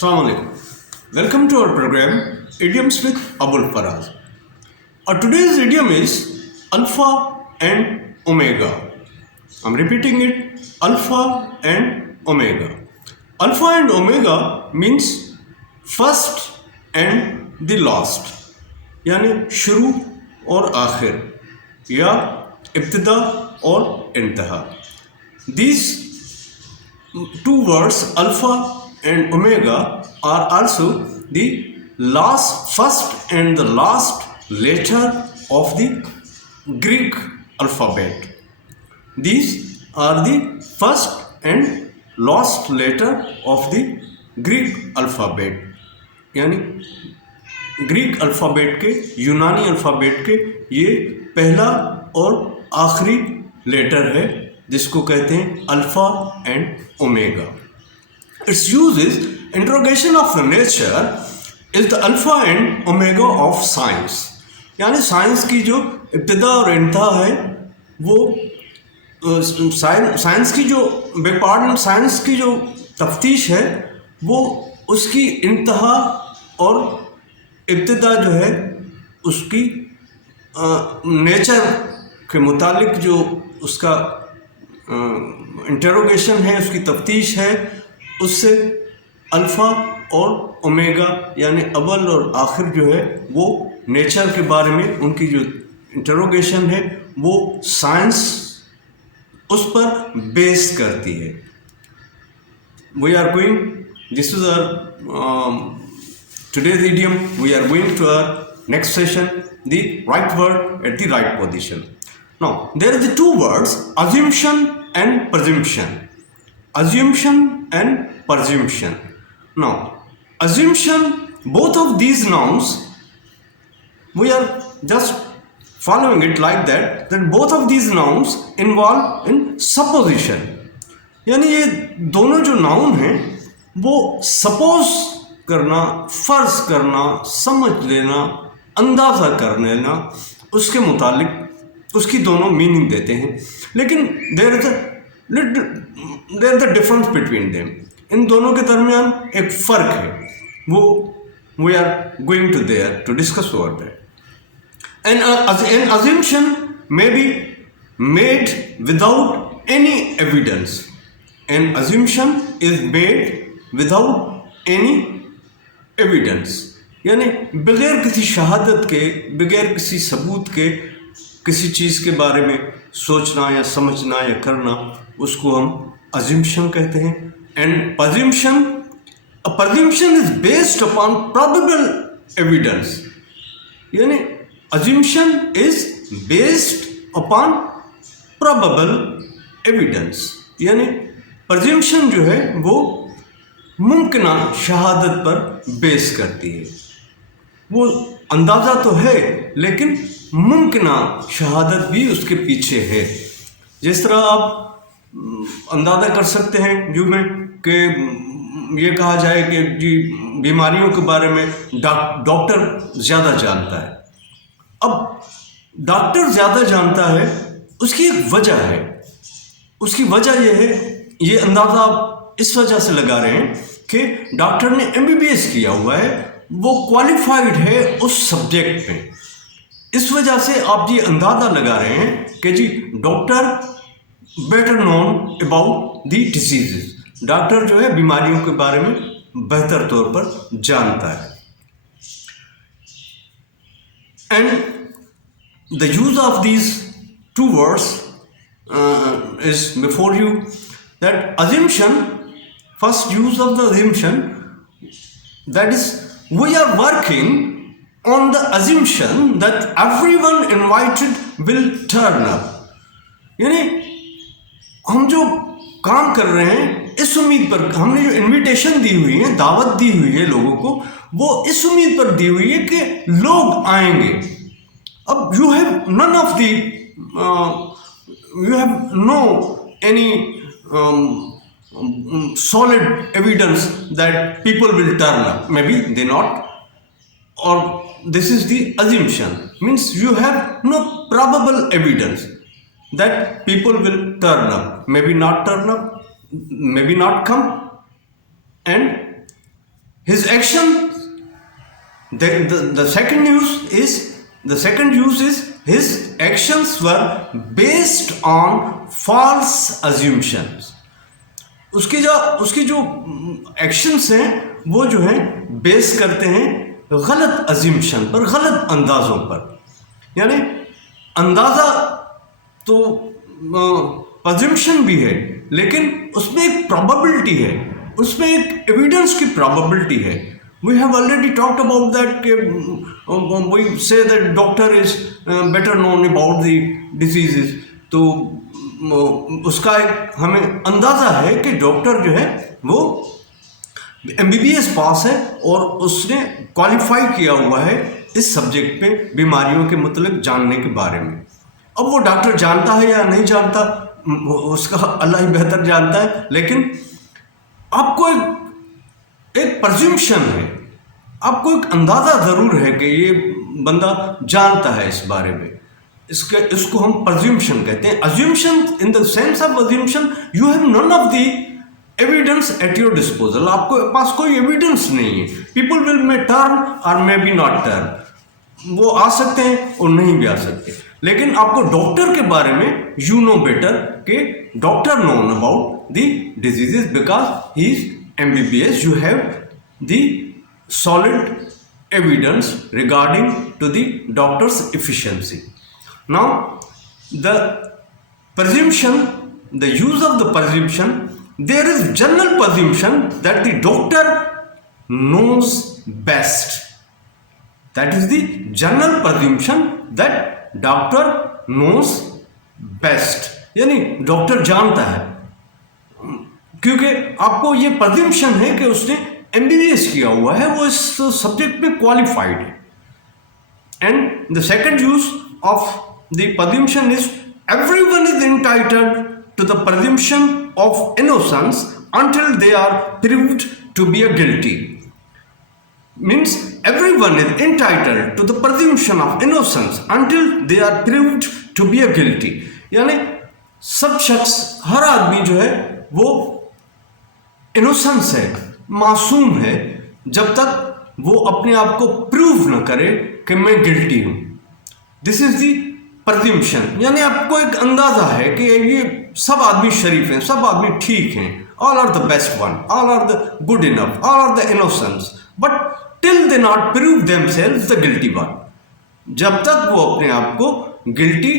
Assalamu alaikum. Welcome to our program Idioms with Abul Faraz. Our today's idiom is Alpha and Omega. I'm repeating it, Alpha and Omega. Alpha and Omega means first and the last, यानी शुरू और आखिर या इब्तिदा और इंतहा. These two words Alpha and Omega are also the first and the last letter of the Greek alphabet. These are the first and last letter of the Greek alphabet. यानी Greek alphabet के, यूनानी alphabet के ये पहला और आखिरी letter है जिसको कहते हैं alpha and omega. Its use is interrogation of nature is the alpha and omega of science. यानी साइंस की जो इब्तिदा और इंतहा है वो साइंस की जो बेपार्ट साइंस की जो तफ्तीश है वो उसकी इंतहा और इब्तिदा जो है उसकी नेचर के मुतालिक जो उसका इंटरोगेशन है, उसकी तफ्तीश है, उससे अल्फ़ा और ओमेगा यानी अव्वल और आखिर जो है वो नेचर के बारे में उनकी जो इंटरोगेशन है वो साइंस उस पर बेस करती है. We are going, this is our today's idiom. We are going to our next session, the right word at the right position. Now there are the two words assumption and presumption. Assumption and presumption. Now assumption, both of these nouns, we are just following it like that both of these nouns involve in supposition. यानी ये दोनों जो noun हैं वो suppose करना, फर्ज करना, समझ लेना, अंदाज़ा कर लेना, उसके मुतालिक उसकी दोनों मीनिंग देते हैं. लेकिन there is the difference between them. इन दोनों के दरमियान एक फ़र्क है, वो we are going to there to discuss over that. An assumption may be made without any evidence. An assumption is made without any evidence, यानी बगैर किसी शहादत के, बगैर किसी सबूत के किसी चीज़ के बारे में सोचना या समझना या करना, उसको हम अजम्पशन कहते हैं. And presumption is based upon probable evidence. यानी assumption is based upon probable evidence. यानी presumption जो है वो मुमकिना शहादत पर बेस करती है. वो अंदाज़ा तो है लेकिन मुमकिना शहादत भी उसके पीछे है. जिस तरह आप अंदाज़ा कर सकते हैं जो में कि ये कहा जाए कि जी बीमारियों के बारे में डॉक्टर ज़्यादा जानता है. अब डॉक्टर ज़्यादा जानता है, उसकी एक वजह है. उसकी वजह ये है, ये अंदाज़ा आप इस वजह से लगा रहे हैं कि डॉक्टर ने MBBS किया हुआ है, वो क्वालिफाइड है उस सब्जेक्ट में. इस वजह से आप ये अंदाज़ा लगा रहे हैं कि जी doctor better known about the diseases. Doctor जो है बीमारियों के बारे में बेहतर तौर पर जानता है. And the use of these two words is before you, that assumption, first use of the assumption, that is we are working on the assumption that everyone invited will turn up. यानी हम जो काम कर रहे हैं इस उम्मीद पर, हमने जो इनविटेशन दी हुई है, दावत दी हुई है लोगों को, वो इस उम्मीद पर दी हुई है कि लोग आएंगे. अब you have none of the you have no any solid evidence that people will turn up. Maybe they not, or this is the assumption, means you have no probable evidence that people will turn up, maybe not turn up, maybe not come. And his action, the second use is his actions were based on false assumptions. उसके जो actions हैं वो जो है base करते हैं गलत अज्यूम्शन पर, गलत अंदाज़ों पर. यानी अंदाज़ा तो अज्यूम्शन भी है, लेकिन उसमें एक प्रोबेबिलिटी है, उसमें एक एविडेंस की प्रोबेबिलिटी है. We have already talked about that. We say that doctor is better known about the diseases. तो उसका एक हमें अंदाज़ा है कि डॉक्टर जो है वो MBBS पास है और उसने क्वालिफाई किया हुआ है इस सब्जेक्ट में, बीमारियों के मतलब जानने के बारे में. अब वो डॉक्टर जानता है या नहीं जानता उसका अल्लाह ही बेहतर जानता है, लेकिन आपको एक प्रज्यूम्शन है, आपको एक अंदाज़ा ज़रूर है कि ये बंदा जानता है इस बारे में. इसको हम प्रज्यूम्शन कहते हैं. Assumption, in the sense of assumption, you have none of the evidence at your disposal. आपको पास कोई एविडेंस नहीं है. पीपल विल मे टर्न और मे बी नॉट टर्न, वो आ सकते हैं और नहीं भी आ सकते. लेकिन आपको डॉक्टर के बारे में यू नो बेटर कि doctor known about the diseases because he is MBBS. You have the solid evidence regarding to the doctor's efficiency. Now, the presumption, the use of the presumption, there is general presumption that the doctor knows best. That is the general presumption that doctor knows best. यानी doctor जानता है, क्योंकि आपको ये प्रज्यूम्शन है कि उसने MBBS किया हुआ है, वो इस सब्जेक्ट में क्वालिफाइड है. And the second use of the presumption is everyone is entitled to the presumption of innocence until they are proved to be a guilty. Means everyone is entitled to the presumption of innocence until they are proved to be a guilty. यानी सब शख्स, हर आदमी जो है वो innocence है, मासूम है, जब तक वो अपने आप को प्रूव न करे कि मैं गिल्टी हूं. This is the presumption. यानी आपको एक अंदाजा है कि ये सब आदमी शरीफ हैं, सब आदमी ठीक हैं, all are the best one, all are the good enough, all are the innocence, but till they not prove themselves the guilty one. जब तक वो अपने आप को गिल्टी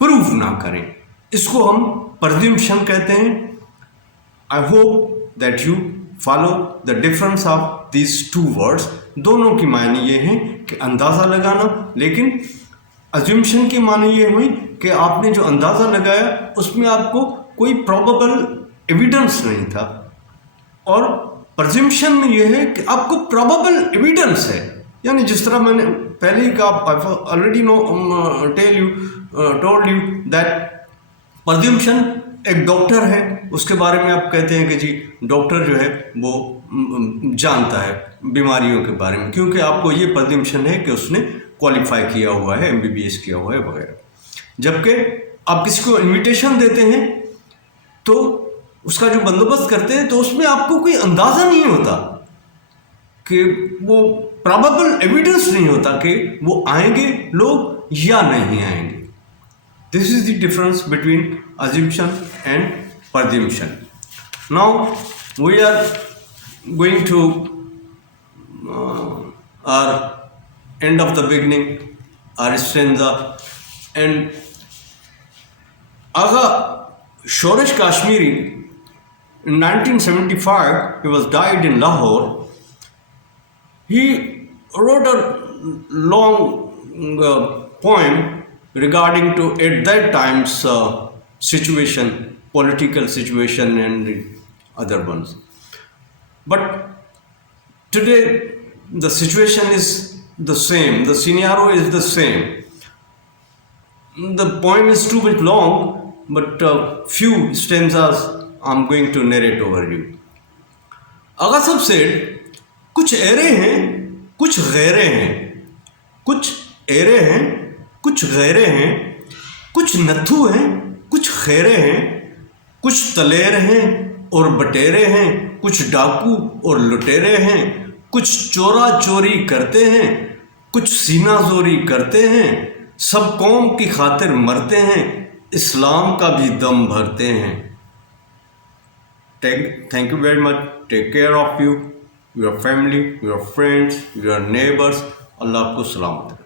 प्रूव ना करें, इसको हम प्रज्यूम्शन कहते हैं. I hope that you follow the difference of these two words. दोनों की मायने ये हैं कि अंदाज़ा लगाना, लेकिन assumption की माने ये हुई कि आपने जो अंदाज़ा लगाया उसमें आपको कोई probable evidence नहीं था, और presumption में ये है कि आपको probable evidence है. यानी जिस तरह मैंने पहले ही कहा, already told you that presumption एक डॉक्टर है, उसके बारे में आप कहते हैं कि जी डॉक्टर जो है वो जानता है बीमारियों के बारे में, क्योंकि आपको ये प्रज्यूम्शन है कि उसने क्वालिफाई किया हुआ है, MBBS किया हुआ है वगैरह. जबकि आप किसी को इनविटेशन देते हैं तो उसका जो बंदोबस्त करते हैं तो उसमें आपको कोई अंदाज़ा नहीं होता कि वो प्रोबेबल एविडेंस नहीं होता कि वो आएंगे लोग या नहीं आएंगे. This is the difference between assumption and presumption. Now we are going to our end of the beginning, our stanza, and Agha Shoresh Kashmiri in 1975, he was died in Lahore. He wrote a long poem regarding to at that time's situation, political situation and the other ones. But today the situation is the same, the scenario is the same. The poem is too bit long, but few stanzas I'm going to narrate over you. Agha Sahab said, कुछ array हैं, कुछ गैरे हैं, कुछ array हैं, कुछ गैरे हैं, कुछ नथु हैं, कुछ खैरे हैं, कुछ तलेर हैं और बटेरे हैं, कुछ डाकू और लुटेरे हैं, कुछ चोरा चोरी करते हैं, कुछ सीना जोरी करते हैं, सब कौम की खातिर मरते हैं, इस्लाम का भी दम भरते हैं। Thank you very much. Take care of you, your family, your friends, your neighbors. अल्लाह आपको सलामत रखे।